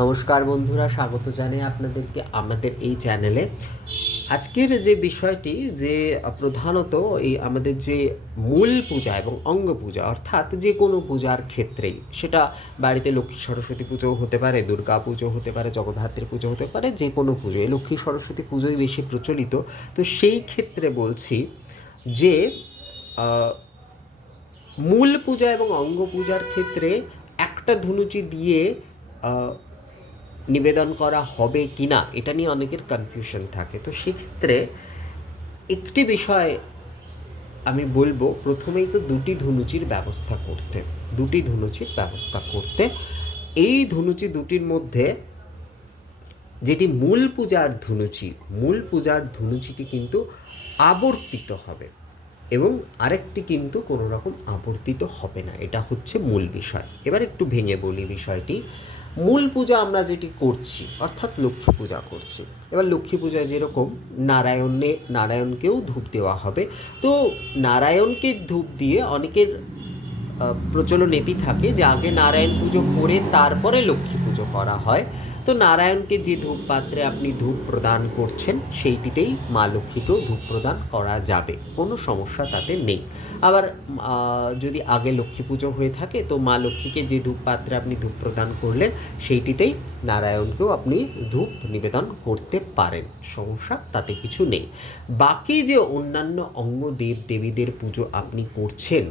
নমস্কার বন্ধুরা, স্বাগত জানাই আপনাদেরকে আমাদের এই চ্যানেলে। আজকের যে বিষয়টি, যে প্রধানত এই আমাদের যে মূল পূজা এবং অঙ্গ পূজা, অর্থাৎ যে কোনো পূজার ক্ষেত্রেই, সেটা বাড়িতে লক্ষ্মী সরস্বতী পুজোও হতে পারে, দুর্গা পুজো হতে পারে জগদ্ধাত্রী পুজো হতে পারে, যে কোনো পুজো, এই লক্ষ্মী সরস্বতী পুজোই বেশি প্রচলিত। তো সেই ক্ষেত্রে বলছি যে মূল পূজা এবং অঙ্গ পূজার ক্ষেত্রে একটা ধনুচি দিয়ে নিবেদন করা হবে কি না এটা নিয়ে অনেকের কনফিউশন থাকে। তো সেক্ষেত্রে একটি বিষয় আমি বলব, প্রথমেই তো দুটি ধনুচির ব্যবস্থা করতে, দুটি ধনুচির ব্যবস্থা করতে। এই ধনুচি দুটির মধ্যে যেটি মূল পূজার ধনুচি, মূল পূজার ধনুচিটি কিন্তু আবর্তিত হবে এবং আরেকটি কিন্তু কোনো রকম আবর্তিত হবে না। এটা হচ্ছে মূল বিষয়। এবার একটু ভেঙে বলি বিষয়টি। মূল পূজা আমরা যেটি করছি, অর্থাৎ লক্ষ্মী পূজা করছি। এবার লক্ষ্মী পূজায় যেরকম নারায়ণে, নারায়ণকেও ধূপ দেওয়া হবে। তো নারায়ণকে ধূপ দিয়ে অনেকের প্রচলন এটি থাকে যে আগে নারায়ণ পুজো করে তারপরে লক্ষ্মী পুজো করা হয়। তো নারায়ণকে যে ধূপ পাত্রে আপনি ধূপ প্রদান করছেন, সেইটিতেই মা লক্ষ্মীকেও ধূপ প্রদান করা যাবে। কোনো সমস্যা তাতে নেই। আবার যদি আগে লক্ষ্মী পুজো হয়ে থাকে, তো মা লক্ষ্মীকে যে ধূপ পাত্রে আপনি ধূপ প্রদান করলেন, সেইটিতেই নারায়ণকেও আপনি ধূপ নিবেদন করতে পারেন। সমস্যা তাতে কিছু নেই। বাকি যে অন্যান্য অঙ্গ দেব দেবীদের পুজো আপনি করছেন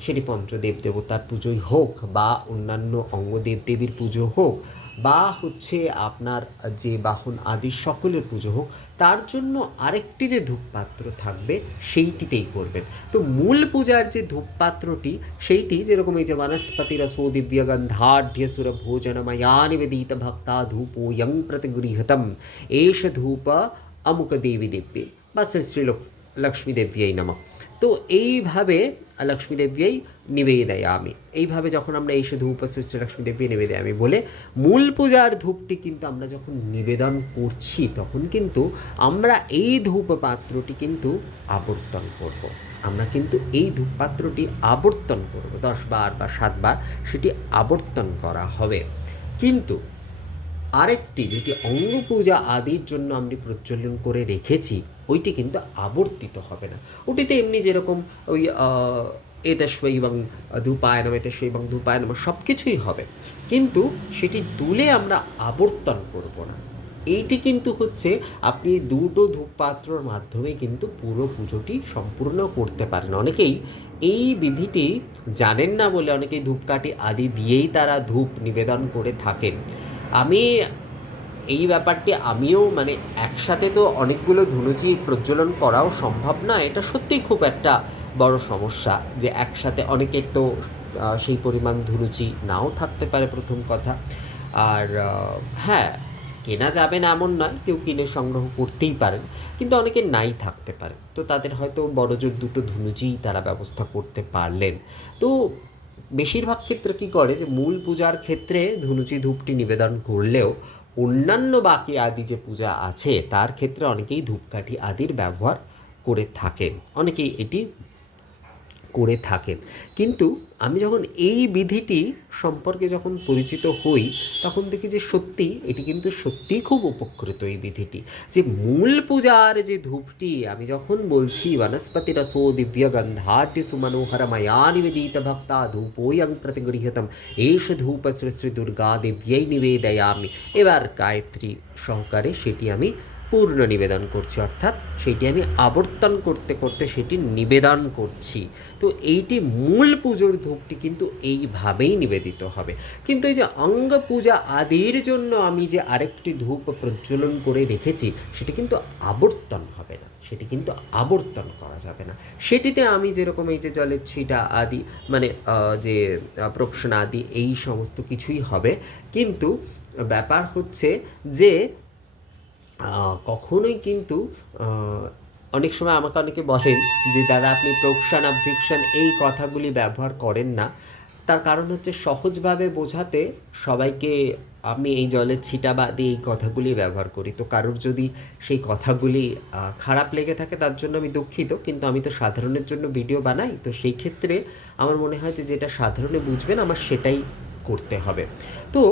সেটি পঞ্চদেব দেবতার পুজোই হোক বা অন্যান্য অঙ্গদেব দেবীর পুজো হোক বা হচ্ছে আপনার যে বাহন আদি সকলের পুজো হোক, তার জন্য আরেকটি যে ধূপপাত্র থাকবে সেইটিতেই করবেন। তো মূল পূজার যে ধূপপাত্রটি, সেইটি যেরকম এই যে বনস্পতি রসো দিব্যগন্ধাঢ্য সুর ভোজনময়া নিবেদিত ভক্তা ধূপো ইয়ং প্রতিগৃহতম। এষ ধূপ অমুক দেবী দেব্যে। বা শ্রী শ্রী লক- লক্ষ্মী দেব্যাই নমঃ। তো এইভাবে লক্ষ্মী দেয় আমি। এইভাবে যখন আমরা এই শ্রী শ্রী লক্ষ্মী দেব্যাই আমি বলে মূল পূজার ধূপটি কিন্তু আমরা যখন নিবেদন করছি, তখন কিন্তু আমরা এই ধূপ পাত্রটি কিন্তু আবর্তন করব। আমরা কিন্তু এই ধূপ পাত্রটি আবর্তন করব। দশ বার বা সাতবার সেটি আবর্তন করা হবে। কিন্তু আরেকটি যেটি অঙ্গ পূজা আদির জন্য আমি প্রচলন করে রেখেছি, ওইটি কিন্তু আবর্তিত হবে না। ওটিতে এমনি যেরকম ওই এতেশ্বই এবং ধূপায়নম এতেশ্বই এবং ধূপায়নম সব কিছুই হবে। কিন্তু সেটি তুলে আমরা আবর্তন করব না। এইটি কিন্তু হচ্ছে আপনি দুটো ধূপপাত্রর মাধ্যমে কিন্তু পুরো পুজোটি সম্পূর্ণ করতে পারেন। অনেকেই এই বিধিটি জানেন না বলে অনেকেই ধূপকাঠি আদি দিয়েই তারা ধূপ নিবেদন করে থাকেন। আমি এই ব্যাপারটি আমিও মানে একসাথে তো অনেকগুলো ধুনুচি প্রজ্বলন করাও সম্ভব না, এটা সত্যিই খুব একটা বড় সমস্যা যে একসাথে অনেকের তো সেই পরিমাণ ধুনুচি নাও থাকতে পারে প্রথম কথা। আর হ্যাঁ কেনা যাবে না এমন নয়, কেউ কিনে সংগ্রহ করতেই পারেন, কিন্তু অনেকে নাই থাকতে পারে। তো তাদের হয়তো বড় জোর দুটো ধুনুচিই তারা ব্যবস্থা করতে পারলেন। তো বেশিরভাগ ক্ষেত্রে কি করে যে মূল পূজার ক্ষেত্রে ধুনুচি ধূপটি নিবেদন করলেও অন্যান্য বাকি আদি যে পূজা আছে, তার ক্ষেত্রে অনেকেই ধূপকাঠি আদির ব্যবহার করে থাকেন। অনেকেই এটি করে থাকেন। কিন্তু আমি যখন এই বিধিটি সম্পর্কে যখন পরিচিত হই, তখন দেখি যে সত্যি, এটি কিন্তু সত্যিই খুব উপকৃত এই বিধিটি। যে মূল পূজার যে ধূপটি, আমি যখন বলছি, বনস্পতি রসো দিব্য গন্ধাঢ্য সুমনোহর মায়া নিবেদিত ভক্তা ধূপোয়ং প্রতিগৃহতম, এষ ধূপ শ্রী শ্রী দুর্গা দেব্যই নিবেদয়ামি। এবার গায়ত্রী সহকারে সেটি আমি পূর্ণ নিবেদন করছি, অর্থাৎ সেটি আমি আবর্তন করতে করতে সেটি নিবেদন করছি। তো এইটি মূল পুজোর ধূপটি কিন্তু এইভাবেই নিবেদিত হবে। কিন্তু এই যে অঙ্গ পূজা আদির জন্য আমি যে আরেকটি ধূপ প্রজ্বলন করে রেখেছি, সেটি কিন্তু আবর্তন হবে না। সেটি কিন্তু আবর্তন করা যাবে না। সেটিতে আমি যেরকম এই যে জলের ছিটা আদি মানে যে প্রক্ষণ আদি, এই সমস্ত কিছুই হবে। কিন্তু ব্যাপার হচ্ছে যে কখনোই কিন্তু অনেক সময় আমাকে অনেকে বলেন যে, দাদা, আপনি প্রোকশান অবভিকশন এই কথাগুলি ব্যবহার করেন না। তার কারণ হচ্ছে সহজভাবে বোঝাতে সবাইকে আমি এই জলের ছিটাবাদী এই কথাগুলি ব্যবহার করি। তো কারোর যদি সেই কথাগুলি খারাপ লেগে থাকে, তার জন্য আমি দুঃখিত। কিন্তু আমি তো সাধারণের জন্য ভিডিও বানাই। তো সেই ক্ষেত্রে আমার মনে হয় যে, যেটা সাধারণে বুঝবেন, আমার সেটাই করতে হবে। তো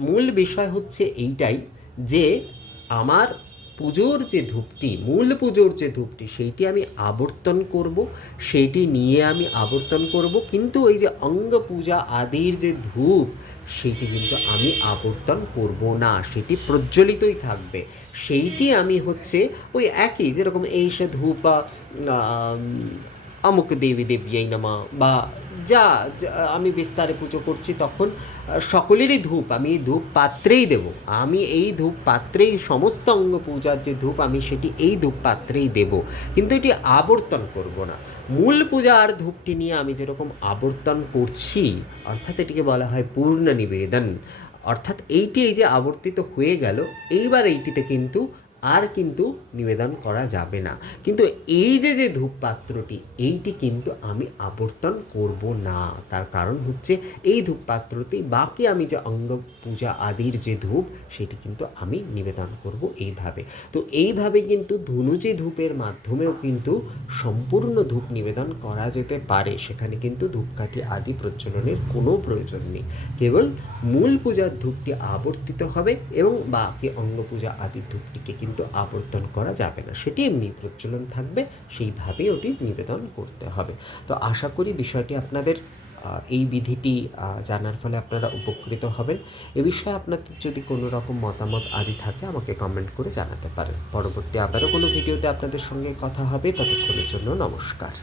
মূল বিষয় হচ্ছে এইটাই যে আমার পুজোর যে ধূপটি, মূল পুজোর যে ধূপটি, সেইটি আমি আবর্তন করব, সেইটি নিয়ে আমি আবর্তন করব, কিন্তু ওই যে অঙ্গ পূজা আদির যে ধূপ সেটি কিন্তু আমি আবর্তন করব না, সেটি প্রজ্বলিতই থাকবে। সেইটি আমি হচ্ছে ওই একই, যেরকম এই সে ধূপ অমুক দেবী দেবী নামা। বা যা আমি বিস্তারে পুজো করছি তখন সকলেরই ধূপ, আমি ধূপ পাত্রেই দেব। আমি এই ধূপ পাত্রেই, সমস্ত অঙ্গ পূজার যে ধূপ, আমি সেটি এই ধূপ পাত্রেই দেব। কিন্তু এটি আবর্তন করব না। মূল পূজা আর ধূপটি নিয়ে আমি যেরকম আবর্তন করছি, অর্থাৎ এটিকে বলা হয় পূর্ণ নিবেদন অর্থাৎ এইটি এই যে আবর্তিত হয়ে গেল, এইবার এইটিতে কিন্তু আর কিন্তু নিবেদন করা যাবে না। কিন্তু এই যে যে ধূপপাত্রটি, এইটি কিন্তু আমি আবর্তন করব না। তার কারণ হচ্ছে এই ধূপ পাত্রটি বাকি আমি যে অঙ্গ পূজা আদির যে ধূপ, সেটি কিন্তু আমি নিবেদন করব এইভাবে। তো এইভাবে কিন্তু ধনুচি ধূপের মাধ্যমেও কিন্তু সম্পূর্ণ ধূপ নিবেদন করা যেতে পারে। সেখানে কিন্তু ধূপকাঠি আদি প্রচলনের কোনো প্রয়োজন নেই। কেবল মূল পূজার ধূপটি আবর্তিত হবে এবং বাকি অঙ্গ পূজা আদির ধূপটিকে কিন্তু আবর্তন করা যাবে না। সেটি এমনি প্রচলন থাকবে সেইভাবেই ওটি নিবেদন করতে হবে। তো আশা করি বিষয়টি আপনাদের এই বিধিটি জানার ফলে আপনারা উপকৃত হবেন। এ বিষয়ে আপনাদের যদি কোনো রকম মতামত আদি থাকে, আমাকে কমেন্ট করে জানাতে পারেন। পরবর্তী আবারও কোনো ভিডিওতে আপনাদের সঙ্গে কথা হবে। ততক্ষণের জন্য নমস্কার।